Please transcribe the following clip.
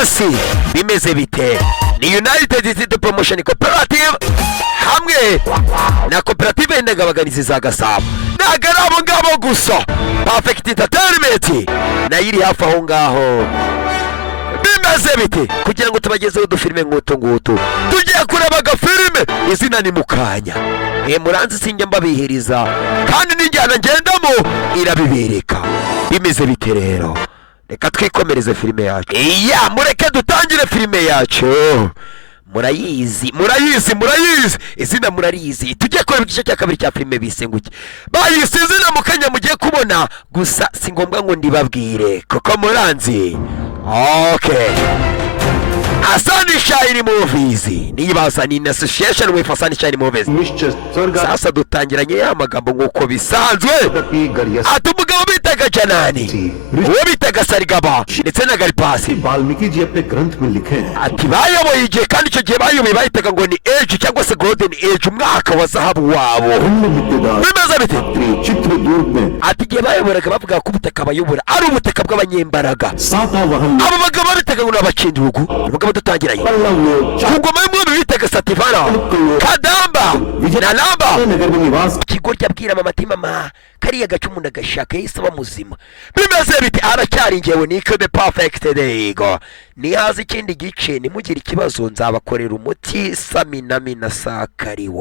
hasi bimeze bite? Ni United City Promotion Cooperative hamwe na koperative y'indagabaganizi za Gasabo. Nagara abo ngabo gusa. Perfect Entertainment na iri hafi aho ngaho. Bimeze bite kugira ngo tubagezeho udufilime nk'utu ngutu. Tugiye kureba agafilime izina ni Mukanya. Muranzi sinjya mbabihiriza kandi n'injyana ngendamo irabibereka. Bimeze bite rero? Reka twikomereze filime yacu. Iya, mureke dutangire filime yacu. Murayizi. Izina murarizi. Tugiye kureba igice cya kabiri cya filime bisenguke. Bayise izina Mukanya mugiye kubona, gusa si ngombwa ngo ndibabwire kuko muranzi. Okay. Sunshine Movies nibaza ni association with Sunshine Movies. Sasa dutangiranye ya magambo nk'uko bisanzwe. Umugabo bitaga Janani, uwo bitaga Sarigaba ndetse na Garipasi. Valmiki जी अपने ग्रंथ में लिखे हैं ati bayoboye igihe kandi icyo gihe bayoboye bahitaga ngo ni age cyangwa se golden age, umwaka wa zahabu wabo. Bimeze bite? चित्रदूत में ati igihe bayoboraga bavuga ko ubutaka bayobora ari ubutaka bw'abanyembaraga. Satavahana abo bagabo bitaga ngo n'abakindugu. Umugabo dutangiranye ku ngoma y'umwami bitaga Sativara Kadamba na Namba. नगर में निवास Kigorya abwira mama ati mama kariya gace umuntu agashaka yise bamuzima. Bimeze biti aracyari ngewe niko the perfect day. Nihaza ikindi gice nimugire ikibazo nzabakorera umuti Saminami na Sakariwa.